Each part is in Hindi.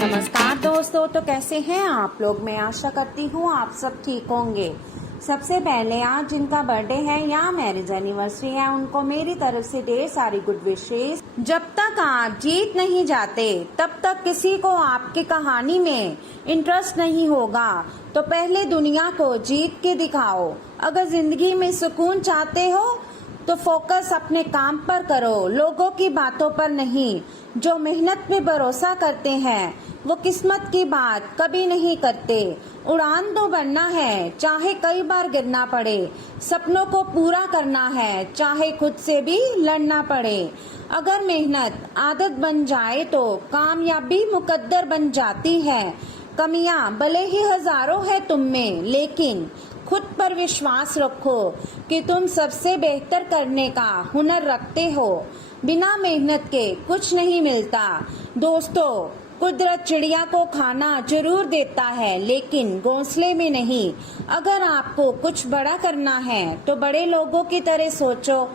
नमस्कार दोस्तों, तो कैसे हैं आप लोग। मैं आशा करती हूँ आप सब ठीक होंगे। सबसे पहले आज जिनका बर्थडे है या मैरिज एनिवर्सरी है उनको मेरी तरफ से ढेर सारी गुड विशेस। जब तक आप जीत नहीं जाते तब तक किसी को आपकी कहानी में इंटरेस्ट नहीं होगा, तो पहले दुनिया को जीत के दिखाओ। अगर जिंदगी में सुकून चाहते हो तो फोकस अपने काम पर करो, लोगों की बातों पर नहीं। जो मेहनत पे भरोसा करते हैं वो किस्मत की बात कभी नहीं करते। उड़ान तो बनना है, चाहे कई बार गिरना पड़े। सपनों को पूरा करना है, चाहे खुद से भी लड़ना पड़े। अगर मेहनत आदत बन जाए तो कामयाबी मुकद्दर बन जाती है। कमियां भले ही हजारों है तुम में, लेकिन खुद पर विश्वास रखो कि तुम सबसे बेहतर करने का हुनर रखते हो। बिना मेहनत के कुछ नहीं मिलता। दोस्तों, कुदरत चिड़िया को खाना जरूर देता है, लेकिन घोंसले में नहीं। अगर आपको कुछ बड़ा करना है तो बड़े लोगों की तरह सोचो।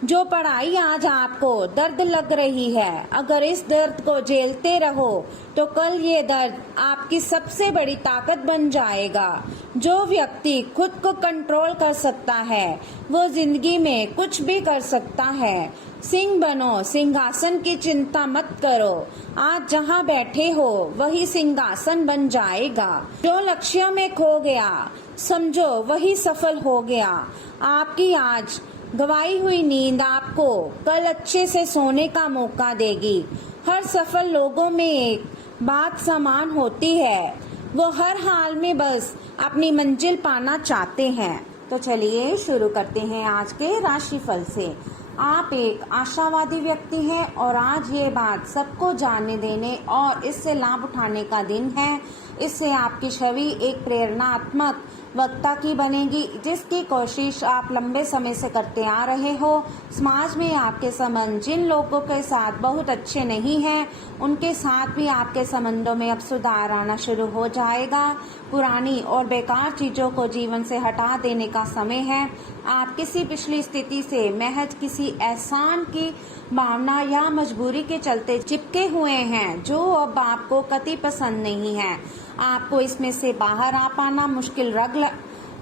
जो पढ़ाई आज आपको दर्द लग रही है, अगर इस दर्द को झेलते रहो तो कल ये दर्द आपकी सबसे बड़ी ताकत बन जाएगा। जो व्यक्ति खुद को कंट्रोल कर सकता है वो जिंदगी में कुछ भी कर सकता है। सिंह बनो, सिंहासन की चिंता मत करो। आज जहाँ बैठे हो वही सिंहासन बन जाएगा। जो लक्ष्य में खो गया समझो वही सफल हो गया। आपकी आज गवाई हुई नींद आपको कल अच्छे से सोने का मौका देगी। हर सफल लोगों में एक बात समान होती है, वो हर हाल में बस अपनी मंजिल पाना चाहते हैं। तो चलिए शुरू करते हैं आज के राशिफल से। आप एक आशावादी व्यक्ति हैं और आज ये बात सबको जानने देने और इससे लाभ उठाने का दिन है। इससे आपकी छवि एक प्रेरणात्मक वक्ता की बनेगी, जिसकी कोशिश आप लंबे समय से करते आ रहे हो। समाज में आपके संबंध जिन लोगों के साथ बहुत अच्छे नहीं हैं उनके साथ भी आपके संबंधों में अब सुधार आना शुरू हो जाएगा। पुरानी और बेकार चीजों को जीवन से हटा देने का समय है। आप किसी पिछली स्थिति से महज किसी एहसान की भावना या मजबूरी के चलते चिपके हुए हैं जो अब आपको कतई पसंद नहीं है। आपको इसमें से बाहर आ पाना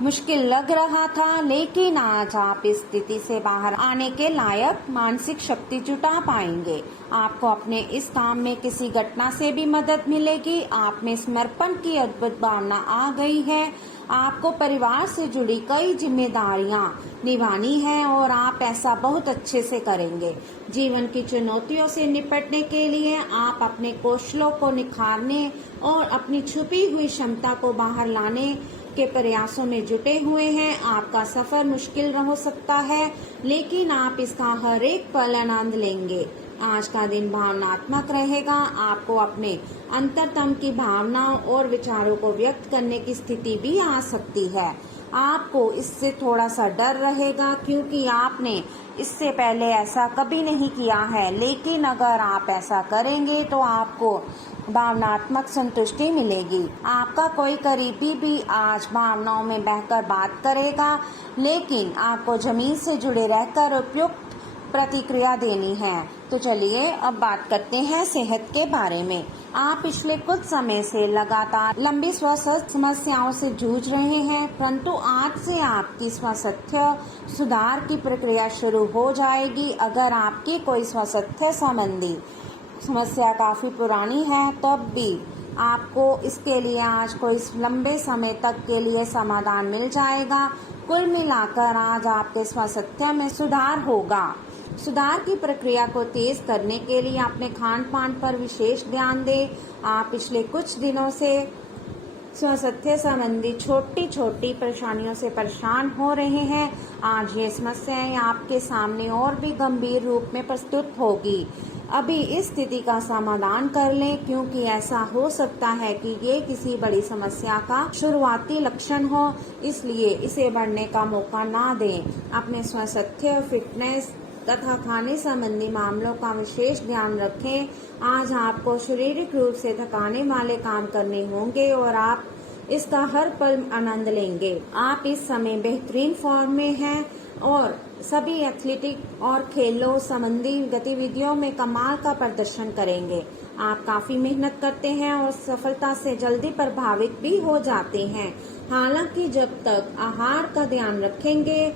मुश्किल लग रहा था, लेकिन आज आप इस स्थिति से बाहर आने के लायक मानसिक शक्ति जुटा पाएंगे। आपको अपने इस काम में किसी घटना से भी मदद मिलेगी। आप में समर्पण की अद्भुत भावना आ गई है। आपको परिवार से जुड़ी कई जिम्मेदारियां निभानी है और आप ऐसा बहुत अच्छे से करेंगे। जीवन की चुनौतियों से निपटने के लिए आप अपने कौशलों को निखारने और अपनी छुपी हुई क्षमता को बाहर लाने के प्रयासों में जुटे हुए हैं। आपका सफर मुश्किल हो सकता है, लेकिन आप इसका हर एक पल आनंद लेंगे। आज का दिन भावनात्मक रहेगा। आपको अपने अंतरतम की भावनाओं और विचारों को व्यक्त करने की स्थिति भी आ सकती है। आपको इससे थोड़ा सा डर रहेगा क्योंकि आपने इससे पहले ऐसा कभी नहीं किया है, लेकिन अगर आप ऐसा करेंगे तो आपको भावनात्मक संतुष्टि मिलेगी। आपका कोई करीबी भी आज भावनाओं में बहकर बात करेगा, लेकिन आपको जमीन से जुड़े रहकर उपयुक्त प्रतिक्रिया देनी है। तो चलिए अब बात करते हैं सेहत के बारे में। आप पिछले कुछ समय से लगातार लंबी स्वास्थ्य समस्याओं से जूझ रहे हैं, परंतु आज से आपकी स्वास्थ्य सुधार की प्रक्रिया शुरू हो जाएगी। अगर आपकी कोई स्वास्थ्य संबंधी समस्या काफी पुरानी है तब भी आपको इसके लिए आज कोई लंबे समय तक के लिए समाधान मिल जाएगा। कुल मिलाकर आज आपके स्वास्थ्य में सुधार होगा। सुधार की प्रक्रिया को तेज करने के लिए अपने खान पान पर विशेष ध्यान दें। आप पिछले कुछ दिनों से स्वास्थ्य संबंधी छोटी छोटी परेशानियों से परेशान हो रहे हैं। आज ये समस्याएं आपके सामने और भी गंभीर रूप में प्रस्तुत होगी। अभी इस स्थिति का समाधान कर लें, क्योंकि ऐसा हो सकता है कि ये किसी बड़ी समस्या का शुरुआती लक्षण हो, इसलिए इसे बढ़ने का मौका ना दें। अपने स्वास्थ्य, फिटनेस तथा खाने संबंधी मामलों का विशेष ध्यान रखें। आज आपको शारीरिक रूप से थकाने वाले काम करने होंगे और आप इसका हर पल आनंद लेंगे। आप इस समय बेहतरीन फॉर्म में हैं। और सभी एथलेटिक और खेलों संबंधी गतिविधियों में कमाल का प्रदर्शन करेंगे। आप काफी मेहनत करते हैं और सफलता से जल्दी प्रभावित भी हो जाते हैं। हालांकि जब तक आहार का ध्यान रखेंगे,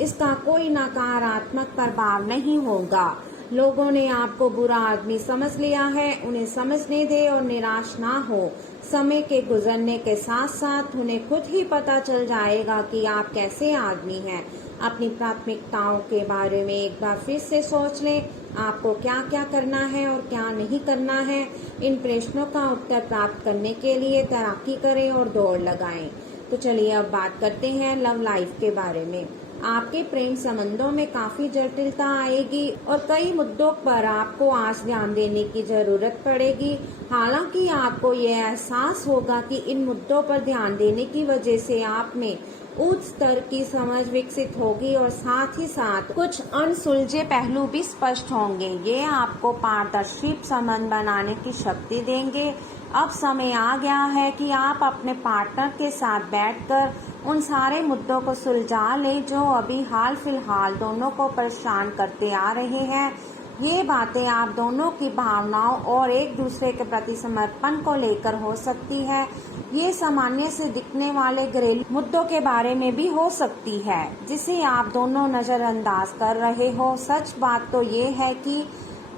इसका कोई नकारात्मक प्रभाव नहीं होगा। लोगों ने आपको बुरा आदमी समझ लिया है, उन्हें समझने दे और निराश ना हो। समय के गुजरने के साथ साथ उन्हें खुद ही पता चल जाएगा कि आप कैसे आदमी हैं। अपनी प्राथमिकताओं के बारे में एक बार फिर से सोच लें। आपको क्या क्या करना है और क्या नहीं करना है। इन प्रश्नों का उत्तर प्राप्त करने के लिए तैराकी करें और दौड़ लगाएं। तो चलिए अब बात करते हैं लव लाइफ के बारे में। आपके प्रेम संबंधों में काफी जटिलता आएगी और कई मुद्दों पर आपको आज ध्यान देने की जरूरत पड़ेगी। हालांकि आपको ये एहसास होगा कि इन मुद्दों पर ध्यान देने की वजह से आप में उच्च स्तर की समझ विकसित होगी और साथ ही साथ कुछ अनसुलझे पहलू भी स्पष्ट होंगे। ये आपको पारदर्शी संबंध बनाने की शक्ति देंगे। अब समय आ गया है कि आप अपने पार्टनर के साथ बैठकर उन सारे मुद्दों को सुलझा लें जो अभी हाल फिलहाल दोनों को परेशान करते आ रहे हैं। ये बातें आप दोनों की भावनाओं और एक दूसरे के प्रति समर्पण को लेकर हो सकती है। ये सामान्य से दिखने वाले घरेलू मुद्दों के बारे में भी हो सकती है जिसे आप दोनों नजरअंदाज कर रहे हो। सच बात तो ये है कि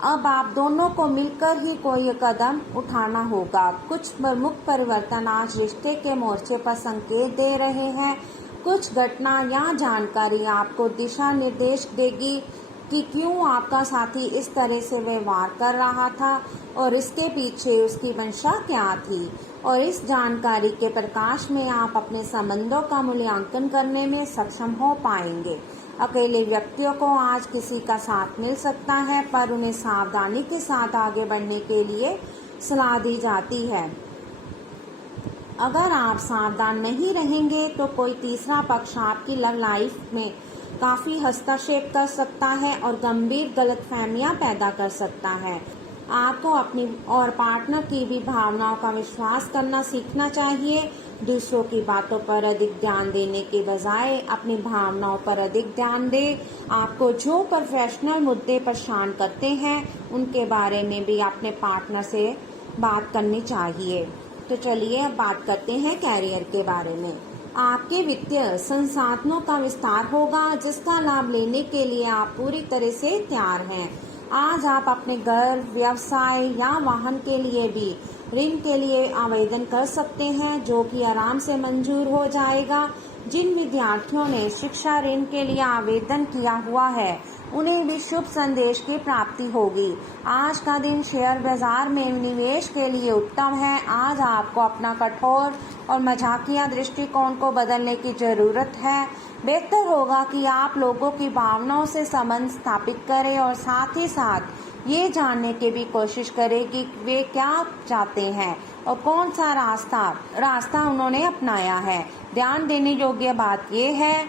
अब आप दोनों को मिलकर ही कोई कदम उठाना होगा। कुछ प्रमुख परिवर्तन आज रिश्ते के मोर्चे पर संकेत दे रहे हैं। कुछ घटना या जानकारी आपको दिशा निर्देश देगी कि क्यों आपका साथी इस तरह से व्यवहार कर रहा था और इसके पीछे उसकी मंशा क्या थी। और इस जानकारी के प्रकाश में आप अपने संबंधों का मूल्यांकन करने में सक्षम हो पाएंगे। अकेले व्यक्तियों को आज किसी का साथ मिल सकता है, पर उन्हें सावधानी के साथ आगे बढ़ने के लिए सलाह दी जाती है। अगर आप सावधान नहीं रहेंगे तो कोई तीसरा पक्ष आपकी लव लाइफ में काफी हस्तक्षेप कर सकता है और गंभीर गलतफहमियां पैदा कर सकता है। आपको अपनी और पार्टनर की भी भावनाओं का विश्वास करना सीखना चाहिए। दूसरों की बातों पर अधिक ध्यान देने के बजाय अपनी भावनाओं पर अधिक ध्यान दें। आपको जो प्रोफेशनल मुद्दे परेशान करते हैं उनके बारे में भी अपने पार्टनर से बात करनी चाहिए। तो चलिए अब बात करते हैं कैरियर के बारे में। आपके वित्तीय संसाधनों का विस्तार होगा जिसका लाभ लेने के लिए आप पूरी तरह से तैयार हैं। आज आप अपने घर, व्यवसाय या वाहन के लिए भी ऋण के लिए आवेदन कर सकते हैं जो कि आराम से मंजूर हो जाएगा। जिन विद्यार्थियों ने शिक्षा ऋण के लिए आवेदन किया हुआ है उन्हें भी शुभ संदेश की प्राप्ति होगी। आज का दिन शेयर बाजार में निवेश के लिए उत्तम है। आज आपको अपना कठोर और मजाकिया दृष्टिकोण को बदलने की जरूरत है। बेहतर होगा कि आप लोगों की भावनाओं से संबंध स्थापित करें और साथ ही साथ ये जानने की भी कोशिश करें कि वे क्या चाहते हैं और कौन सा रास्ता उन्होंने अपनाया है। ध्यान देने योग्य बात यह है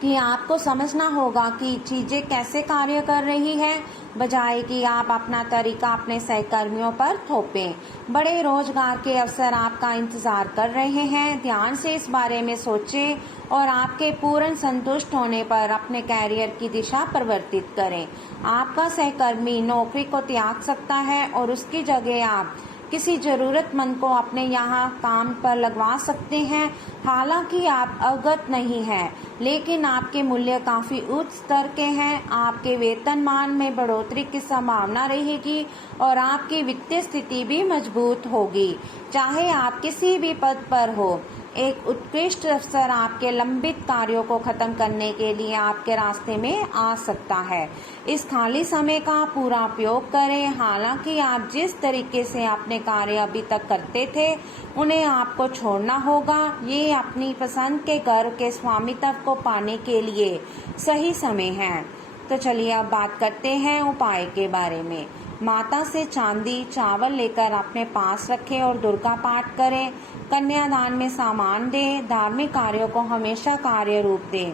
कि आपको समझना होगा कि चीजें कैसे कार्य कर रही है, बजाय कि आप अपना तरीका अपने सहकर्मियों पर थोपें। बड़े रोजगार के अवसर आपका इंतजार कर रहे हैं। ध्यान से इस बारे में सोचें और आपके पूर्ण संतुष्ट होने पर अपने कैरियर की दिशा परिवर्तित करें। आपका सहकर्मी नौकरी को त्याग सकता है और उसकी जगह आप किसी जरूरतमंद को अपने यहाँ काम पर लगवा सकते हैं। हालांकि आप अवगत नहीं हैं, लेकिन आपके मूल्य काफी उच्च स्तर के हैं। आपके वेतनमान में बढ़ोतरी की संभावना रहेगी और आपकी वित्तीय स्थिति भी मजबूत होगी। चाहे आप किसी भी पद पर हो, एक उत्कृष्ट अवसर आपके लंबित कार्यों को खत्म करने के लिए आपके रास्ते में आ सकता है। इस खाली समय का पूरा उपयोग करें। हालांकि आप जिस तरीके से अपने कार्य अभी तक करते थे उन्हें आपको छोड़ना होगा। ये अपनी पसंद के घर के स्वामित्व को पाने के लिए सही समय है। तो चलिए अब बात करते हैं उपाय के बारे में। माता से चांदी चावल लेकर अपने पास रखें और दुर्गा पाठ करें। कन्यादान में सामान दें। धार्मिक कार्यों को हमेशा कार्य रूप दें।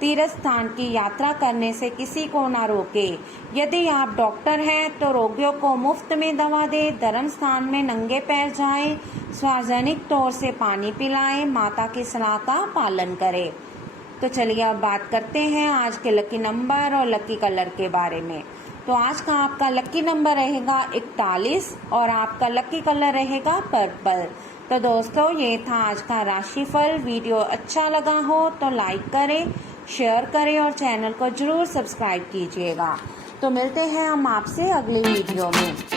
तीर्थ स्थान की यात्रा करने से किसी को न रोकें। यदि आप डॉक्टर हैं तो रोगियों को मुफ्त में दवा दें। धर्म स्थान में नंगे पैर जाएं। सार्वजनिक तौर से पानी पिलाएं। माता की सलाह का पालन करें। तो चलिए अब बात करते हैं आज के लकी नंबर और लकी कलर के बारे में। तो आज का आपका लकी नंबर रहेगा 41 और आपका लकी कलर रहेगा पर्पल। तो दोस्तों ये था आज का राशिफल। वीडियो अच्छा लगा हो तो लाइक करें, शेयर करें और चैनल को जरूर सब्सक्राइब कीजिएगा। तो मिलते हैं हम आपसे अगले वीडियो में।